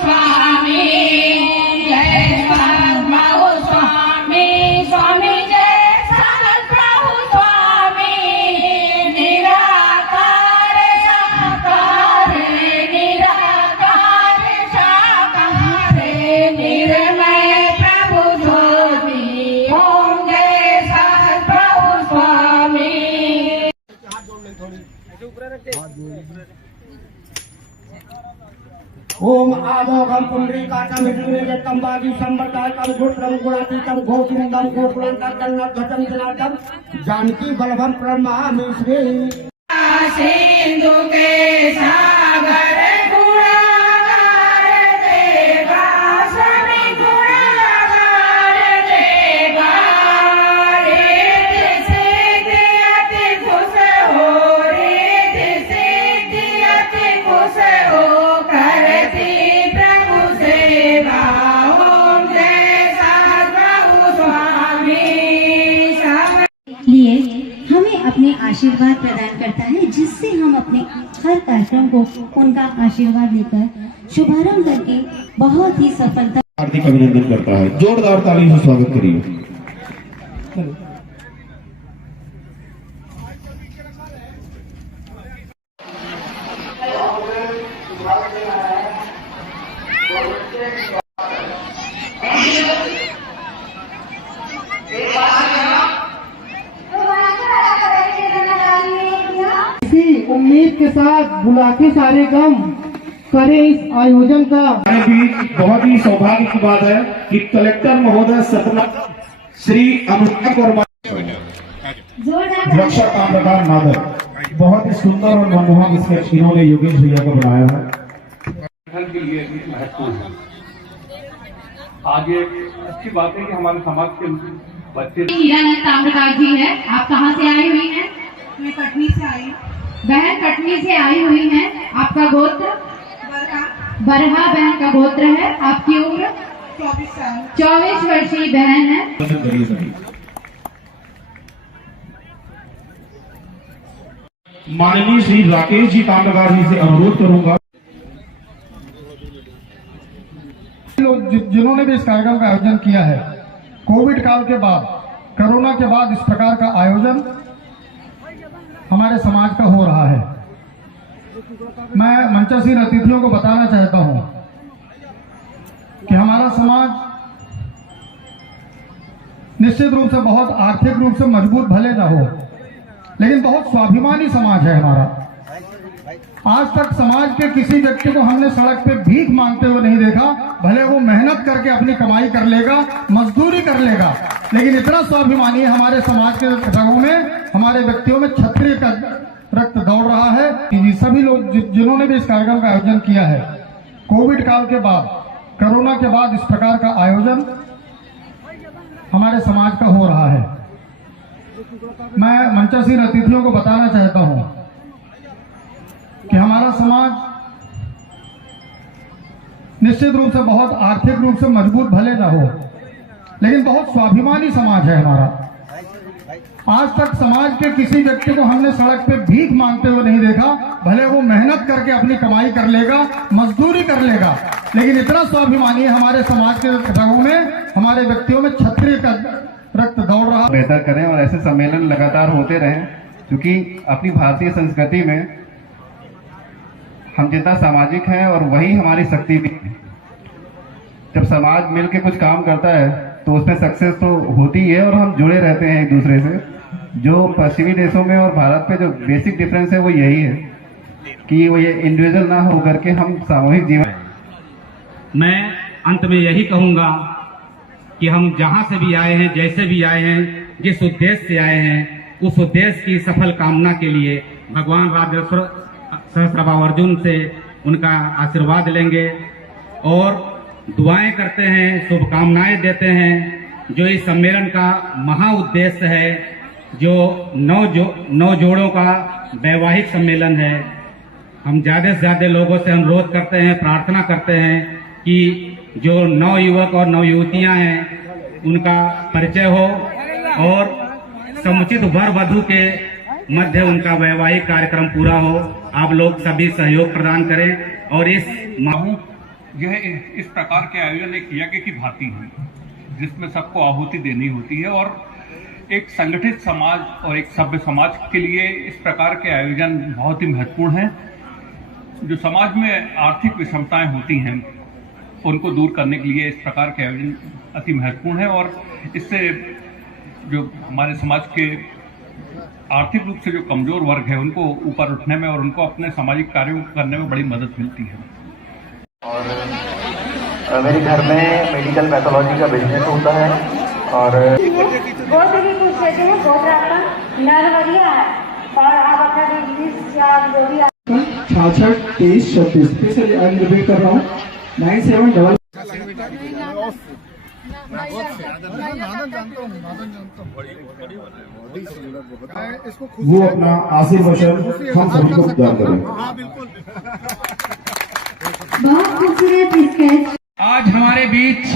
स्वामी जय सद्प्रभु स्वामी स्वामी जय सद्प्रभु स्वामी निराकार साकार निराकार साकार निर्मय प्रभु ज्योति ओम जय सद्प्रभु स्वामी। ओम आमोघम पुंडरीकाक्षं विष्णुरेजं वागी संवर्धातं गुणत्रं गुणातीतं घोषितं घोषुरंतं घटं जनार्दन जानकी बलभं प्रणमामि श्री सिंधु के सागर गुणागार देगा सभी गुणागार देगा रिद्धि सिद्धि अति खुश हो रिद्धि सिद्धि अति खुश हो करती प्रभु सेवा ओम जय सद्प्रभु स्वामी। लिए हमें अपने आशीर्वाद प्रदान करता है, जिससे हम अपने हर कार्यक्रम को उनका आशीर्वाद लेकर शुभारंभ करके बहुत ही सफलता हार्दिक अभिनंदन करता है। जोरदार ताली से स्वागत करिए। इसी उम्मीद के साथ बुला के सारे गम करे इस आयोजन का बीच बहुत ही सौभाग्य की बात है कि कलेक्टर महोदय सतना श्री अनुराग वर्मा रक्षा कामगार नादर बहुत ही सुंदर और मनमोहक स्केच इन्होंने योगेश भैया को बनाया है। के लिए भी महत्वपूर्ण है। आज ये अच्छी बात है कि हमारे समाज के बच्चे हीरानंद ताम्रकार जी है। आप कहाँ से आई हुई हैं? मैं कटनी से आई। बहन कटनी से आई हुई हैं। आपका गोत्र? बरहा बहन का गोत्र है। आपकी उम्र? 24 साल। 24 वर्षीय बहन है। माननीय श्री राकेश जी कामगार जी से अनुरोध करूंगा जिन्होंने भी इस कार्यक्रम का आयोजन किया है। कोविड काल के बाद, कोरोना के बाद इस प्रकार का आयोजन हमारे समाज का हो रहा है। मैं मंचासीन अतिथियों को बताना चाहता हूं कि हमारा समाज निश्चित रूप से बहुत आर्थिक रूप से मजबूत भले न हो, लेकिन बहुत स्वाभिमानी समाज है हमारा। आज तक समाज के किसी व्यक्ति को हमने सड़क पे भीख मांगते हुए नहीं देखा। भले वो मेहनत करके अपनी कमाई कर लेगा, मजदूरी कर लेगा, लेकिन इतना स्वाभिमानी है हमारे समाज के रगों में, हमारे व्यक्तियों में क्षत्रिय का रक्त दौड़ रहा है। कि सभी लोग जिन्होंने भी इस कार्यक्रम का आयोजन किया है। कोविड काल के बाद, कोरोना के बाद इस प्रकार का आयोजन हमारे समाज का हो रहा है। मैं मंचासीन अतिथियों को बताना चाहता हूं कि हमारा समाज निश्चित रूप से बहुत आर्थिक रूप से मजबूत भले न हो, लेकिन बहुत स्वाभिमानी समाज है हमारा। आज तक समाज के किसी व्यक्ति को हमने सड़क पे भीख मांगते हुए नहीं देखा। भले वो मेहनत करके अपनी कमाई कर लेगा, मजदूरी कर लेगा, लेकिन इतना स्वाभिमानी है हमारे समाज के रगों में, हमारे व्यक्तियों में क्षत्रिय का रक्त दौड़ रहा। बेहतर करें और ऐसे सम्मेलन लगातार होते रहें, क्योंकि अपनी भारतीय संस्कृति में हम जितना सामाजिक हैं और वही हमारी शक्ति भी है। जब समाज मिलकर कुछ काम करता है तो उसमें सक्सेस तो होती है और हम जुड़े रहते हैं एक दूसरे से। जो पश्चिमी देशों में और भारत पे जो बेसिक डिफरेंस है वो यही है कि वो ये इंडिविजुअल ना होकर के हम सामूहिक जीवन। मैं अंत में यही कहूंगा कि हम जहां से भी आए हैं, जैसे भी आए हैं, जिस उद्देश्य से आए हैं, उस उद्देश्य की सफल कामना के लिए भगवान राजेश्वर सहस्त्रभाव अर्जुन से उनका आशीर्वाद लेंगे और दुआएं करते हैं, शुभकामनाएं देते हैं। जो इस सम्मेलन का महा उद्देश्य है, जो नौ जोड़ों का वैवाहिक सम्मेलन है, हम ज्यादा से ज्यादा लोगों से अनुरोध करते हैं, प्रार्थना करते हैं कि जो नौ युवक और नौ युवतियां हैं उनका परिचय हो और समुचित वर वधु के मध्य उनका वैवाहिक कार्यक्रम पूरा हो। आप लोग सभी सहयोग प्रदान करें और इस यह इस प्रकार के आयोजन एक यज्ञ की भांति है, जिसमें सबको आहुति देनी होती है और एक संगठित समाज और एक सभ्य समाज के लिए इस प्रकार के आयोजन बहुत ही महत्वपूर्ण हैं। जो समाज में आर्थिक विषमताएं होती हैं उनको दूर करने के लिए इस प्रकार के आयोजन अति महत्वपूर्ण है और इससे जो हमारे समाज के आर्थिक रूप से जो कमजोर वर्ग है उनको ऊपर उठने में और उनको अपने सामाजिक कार्यों करने में बड़ी मदद मिलती है। और मेरे घर में मेडिकल पैथोलॉजी का बिजनेस होता है और बहुत ही कुछ देते हैं, बहुत आपका नरवरिया है और आप अपना बिजनेस या जो भी 66 23 36 फिर से आज रिपीट कर रहा हूँ 97 वो अपना आशीर्वचन हम सभी को प्रदान करें। बहुत खूबसूरत स्केच। आज हमारे बीच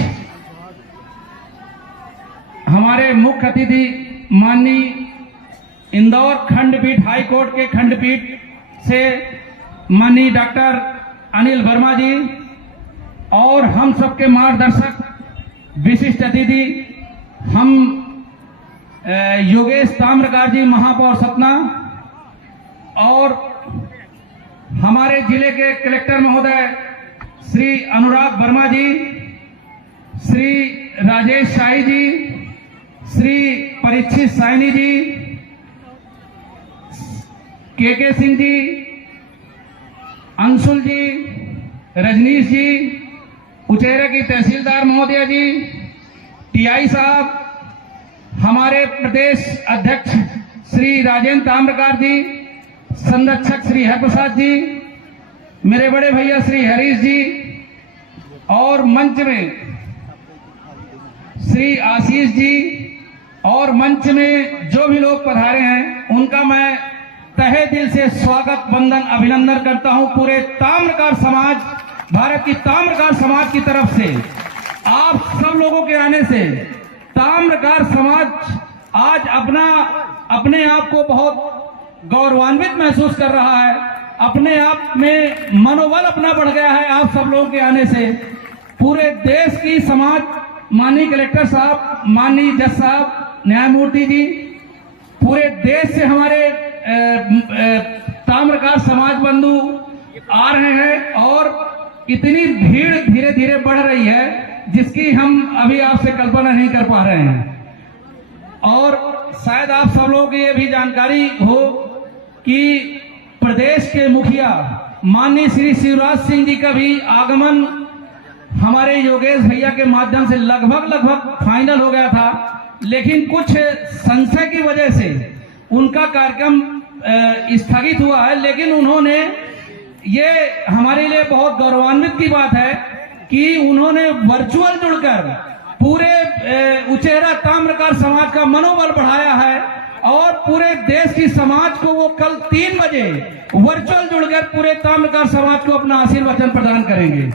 हमारे मुख्य अतिथि माननीय इंदौर खंडपीठ हाई कोर्ट के खंडपीठ से माननीय डॉक्टर अनिल वर्मा जी और हम सबके मार्गदर्शक विशिष्ट अतिथि हम योगेश ताम्रकार जी महापौर सतना और हमारे जिले के कलेक्टर महोदय श्री अनुराग वर्मा जी, श्री राजेश शाही जी, श्री परीक्षित साइनी जी, के सिंह जी, अंशुल जी, रजनीश जी, उचेरे की तहसीलदार महोदया जी, टीआई साहब, हमारे प्रदेश अध्यक्ष श्री राजेंद्र ताम्रकार जी, संरक्षक श्री हरप्रसाद जी, मेरे बड़े भैया श्री हरीश जी और मंच में श्री आशीष जी और मंच में जो भी लोग पधारे हैं उनका मैं तहे दिल से स्वागत वंदन अभिनंदन करता हूं। पूरे ताम्रकार समाज, भारत की ताम्रकार समाज की तरफ से आप सब लोगों के आने से ताम्रकार समाज आज अपने आप को बहुत गौरवान्वित महसूस कर रहा है, अपने आप में मनोबल अपना बढ़ गया है आप सब लोगों के आने से। पूरे देश की समाज, माननीय कलेक्टर साहब, माननीय जज साहब, न्यायमूर्ति जी, पूरे देश से हमारे ताम्रकार समाज बंधु आ रहे हैं और इतनी भीड़ धीरे धीरे बढ़ रही है जिसकी हम अभी आपसे कल्पना नहीं कर पा रहे हैं। और शायद आप सब लोगों को ये भी जानकारी हो कि प्रदेश के मुखिया माननीय श्री शिवराज सिंह जी का भी आगमन हमारे योगेश भैया के माध्यम से लगभग फाइनल हो गया था, लेकिन कुछ संशय की वजह से उनका कार्यक्रम स्थगित हुआ है। लेकिन उन्होंने, ये हमारे लिए बहुत गौरवान्वित की बात है कि उन्होंने वर्चुअल जुड़कर पूरे उचेहरा ताम्रकार समाज का मनोबल बढ़ाया है और पूरे देश की समाज को वो कल 3 बजे वर्चुअल जुड़कर पूरे ताम्रकार समाज को अपना आशीर्वचन प्रदान करेंगे।